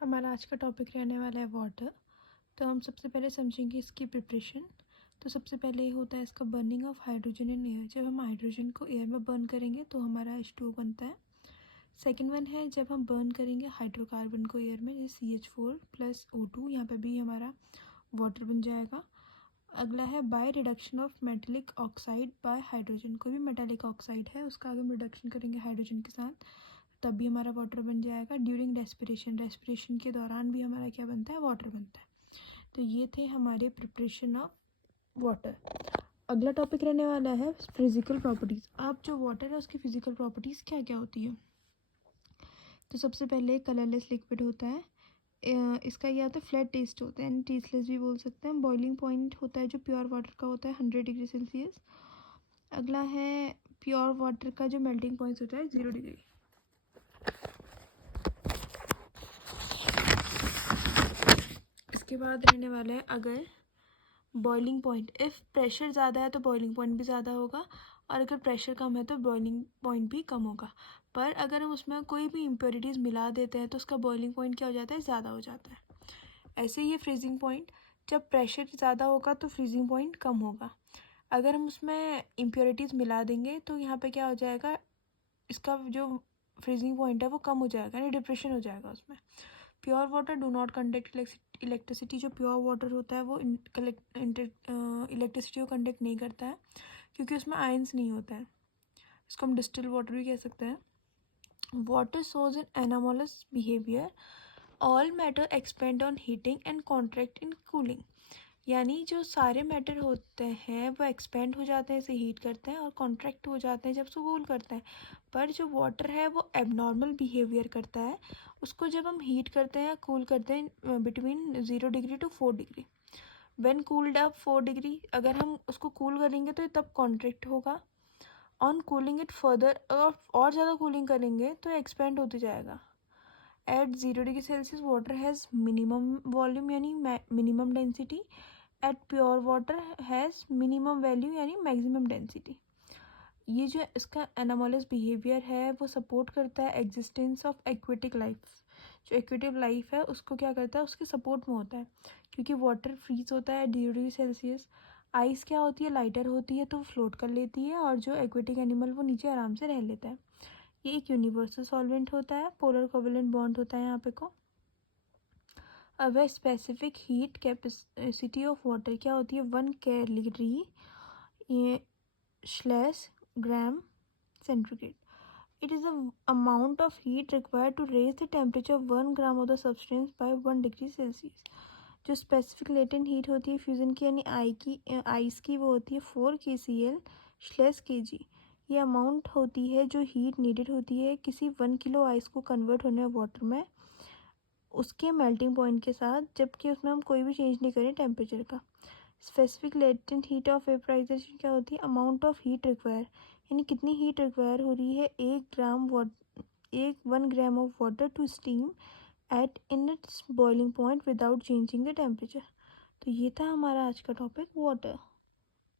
हमारा आज का टॉपिक रहने वाला है वाटर। तो हम सबसे पहले समझेंगे इसकी प्रिपरेशन। तो सबसे पहले ये होता है इसका burning of hydrogen in air. जब हम हाइड्रोजन को एयर में बर्न करेंगे तो हमारा H2O बनता है। सेकेंड वन है जब हम बर्न करेंगे हाइड्रोकार्बन को एयर में, जैसे CH4 प्लस O2, यहाँ पे भी हमारा वाटर बन जाएगा। अगला है by reduction of metallic oxide bye hydrogen. कोई भी मेटेलिक ऑक्साइड है उसका अगर हम रिडक्शन करेंगे हाइड्रोजन के साथ तब भी हमारा वाटर बन जाएगा। ड्यूरिंग रेस्पिरेशन के दौरान भी हमारा क्या बनता है, वाटर बनता है। तो ये थे हमारे प्रिपरेशन ऑफ वाटर। अगला टॉपिक रहने वाला है फिजिकल प्रॉपर्टीज़। अब जो वाटर है उसकी फिजिकल प्रॉपर्टीज़ क्या क्या होती है। तो सबसे पहले कलरलेस लिक्विड होता है। इसका यह होता है फ्लैट टेस्ट होता है, यानी टेस्टलेस भी बोल सकते हैं। बॉइलिंग पॉइंट होता है जो प्योर वाटर का होता है 100 डिग्री सेल्सियस। अगला है प्योर वाटर का जो मेल्टिंग पॉइंट होता है 0 डिग्री। इसके बाद रहने वाला है अगर बॉइलिंग पॉइंट, इफ़ प्रेशर ज़्यादा है तो बॉइलिंग पॉइंट भी ज़्यादा होगा, और अगर प्रेशर कम है तो बॉइलिंग पॉइंट भी कम होगा। पर अगर हम उसमें कोई भी इम्प्योरिटीज़ मिला देते हैं तो उसका बॉइलिंग पॉइंट क्या हो जाता है, ज़्यादा हो जाता है। ऐसे ही फ्रीजिंग पॉइंट, जब प्रेशर ज़्यादा होगा तो फ्रीजिंग पॉइंट कम होगा। अगर हम उसमें इम्प्योरिटीज़ मिला देंगे तो यहाँ पे क्या हो जाएगा, इसका जो फ्रीजिंग पॉइंट है वो कम हो जाएगा, यानी डिप्रेशन हो जाएगा उसमें। Pure water do not conduct electricity. जो प्योर वाटर होता है वो इलेक्ट्रिसिटी को कंडक्ट नहीं करता है क्योंकि उसमें आयंस नहीं होता है। इसको हम डिस्टिल वाटर भी कह सकते हैं। Water shows N anomalous behaviour. All matter expand on heating and contract in cooling. यानी जो सारे मैटर होते हैं वो एक्सपेंड हो जाते हैं, इसे हीट करते हैं, और कॉन्ट्रैक्ट हो जाते हैं जब उसको कूल करते हैं। पर जो वाटर है वो एबनॉर्मल बिहेवियर करता है उसको जब हम हीट करते हैं या कूल करते हैं between 0 degree to 4 degree. When cooled up 4 degree, अगर हम उसको कूल करेंगे तो तब कॉन्ट्रैक्ट होगा। ऑन कूलिंग इट फर्दर, और ज़्यादा कूलिंग करेंगे तो एक्सपेंड होते जाएगा। At 0 degree Celsius water has minimum volume यानी minimum density. At pure water has minimum value यानी मैक्सिमम डेंसिटी। ये जो इसका एनामोलस बिहेवियर है वो सपोर्ट करता है एग्जिस्टेंस ऑफ एक्वेटिक लाइफ। जो एक्वेटिव लाइफ है उसको क्या करता है, उसके सपोर्ट में होता है, क्योंकि वाटर फ्रीज होता है 0 डिग्री सेल्सियस। आइस क्या होती है, लाइटर होती है तो फ्लोट कर लेती है, और जो एक्वेटिक एनिमल वो नीचे आराम से रह लेता है। ये एक यूनिवर्सल सॉल्वेंट होता है, पोलर कोवेलेंट बॉन्ड होता है यहाँ पे को। अब है specific heat capacity of water, क्या होती है 1 कैलोरी ये slash gram centigrade. It is the amount of heat required to raise the temperature of 1 gram of the substance by 1 degree Celsius. जो स्पेसिफिक लेटेंट हीट होती है fusion की यानी ice की वो होती है 4 kCl/kg। ये अमाउंट होती है जो हीट नीडेड होती है किसी 1 किलो आइस को कन्वर्ट होने वाटर में उसके मेल्टिंग पॉइंट के साथ, जबकि उसमें हम कोई भी चेंज नहीं करें टेम्परेचर का। Specific latent heat of vaporisation क्या होती है, अमाउंट ऑफ हीट रिक्वायर, यानी कितनी हीट रिक्वायर हो रही है 1 gram of water to steam at in its boiling point without changing the temperature. तो ये था हमारा आज का टॉपिक वाटर।